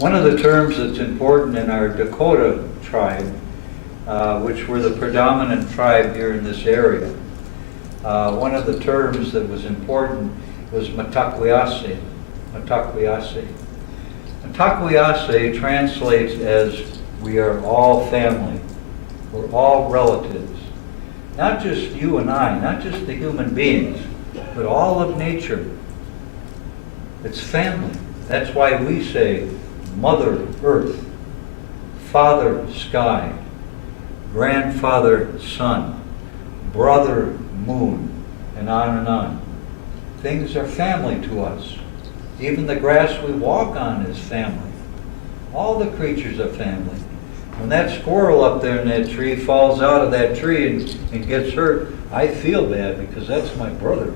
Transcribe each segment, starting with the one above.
One of the terms that's important in our Dakota tribe, which were the predominant tribe here in this area, one of the terms that was important was Matakwiyase. Matakwiyase. Matakwiyase translates as we are all family. We're all relatives. Not just you and I, not just the human beings, but all of nature. It's family. That's why we say Mother Earth, Father Sky, Grandfather Sun, Brother Moon, and on. Things are family to us. Even the grass we walk on is family. All the creatures are family. When that squirrel up there in that tree falls out of that tree and gets hurt, I feel bad because that's my brother.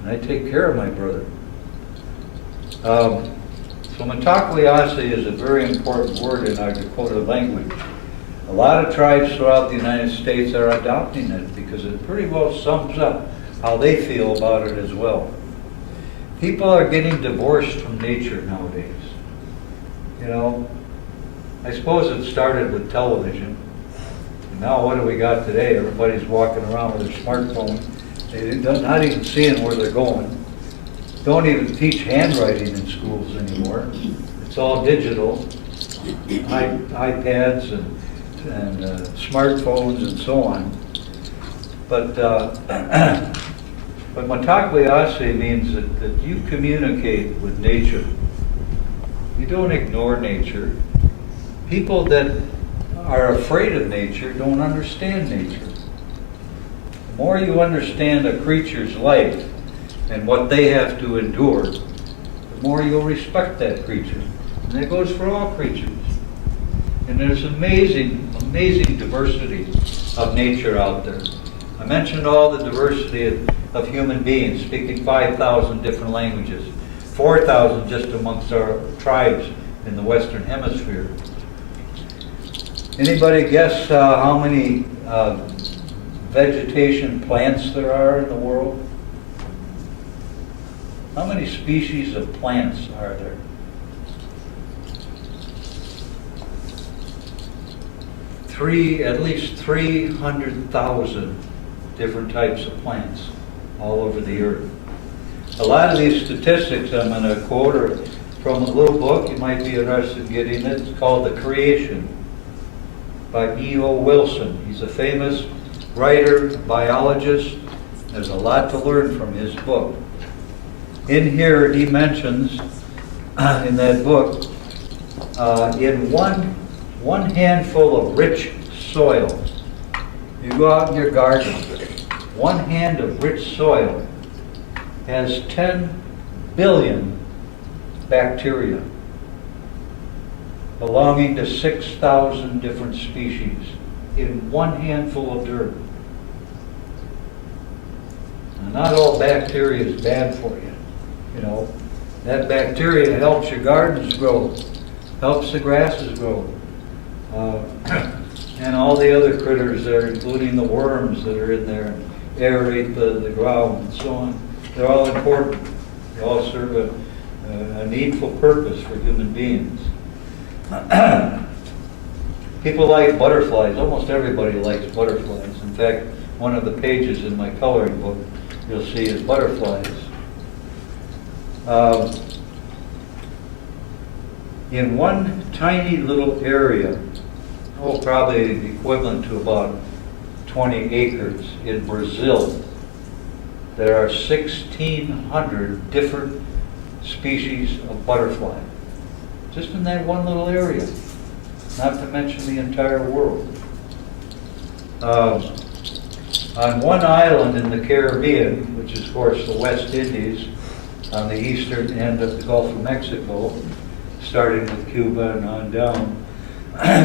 And I take care of my brother. So Matakwiyase is a very important word in our Dakota language. A lot of tribes throughout the United States are adopting it because it pretty well sums up how they feel about it as well. People are getting divorced from nature nowadays. You know, I suppose it started with television. And now what do we got today? Everybody's walking around with their smartphone. They're not even seeing where they're going. Don't even teach handwriting in schools anymore. It's all digital. iPads and smartphones and so on. But Matakwiyase means that you communicate with nature. You don't ignore nature. People that are afraid of nature don't understand nature. The more you understand a creature's life and what they have to endure, the more you'll respect that creature. And that goes for all creatures. And there's amazing, amazing diversity of nature out there. I mentioned all the diversity of human beings, speaking 5,000 different languages, 4,000 just amongst our tribes in the Western Hemisphere. Anybody guess how many vegetation plants there are in the world? How many species of plants are there? At least 300,000 different types of plants all over the earth. A lot of these statistics I'm going to quote are from a little book. You might be interested in getting it. It's called The Creation by E.O. Wilson. He's a famous writer, biologist. There's a lot to learn from his book. In here he mentions, in that book, in one handful of rich soil, you go out in your garden, one hand of rich soil has 10 billion bacteria belonging to 6,000 different species in one handful of dirt. Now, not all bacteria is bad for you. You know, that bacteria helps your gardens grow, helps the grasses grow, and all the other critters there, including the worms that are in there, aerate the ground and so on. They're all important. They all serve a needful purpose for human beings. People like butterflies. Almost everybody likes butterflies. In fact, one of the pages in my coloring book you'll see is butterflies. In one tiny little area, probably equivalent to about 20 acres in Brazil, there are 1,600 different species of butterfly. Just in that one little area, not to mention the entire world. On one island in the Caribbean, which is of course the West Indies, on the eastern end of the Gulf of Mexico, starting with Cuba and on down,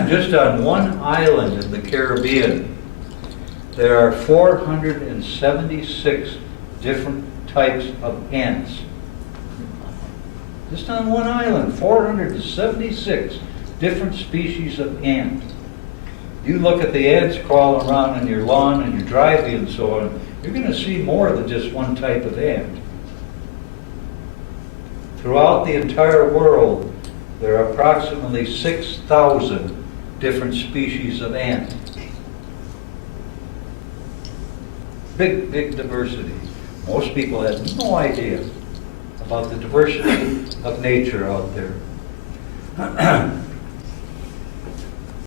just on one island in the Caribbean, there are 476 different types of ants. Just on one island, 476 different species of ant. You look at the ants crawling around in your lawn and your driveway and so on, you're going to see more than just one type of ant. Throughout the entire world, there are approximately 6,000 different species of ant. Big, big diversity. Most people have no idea about the diversity of nature out there.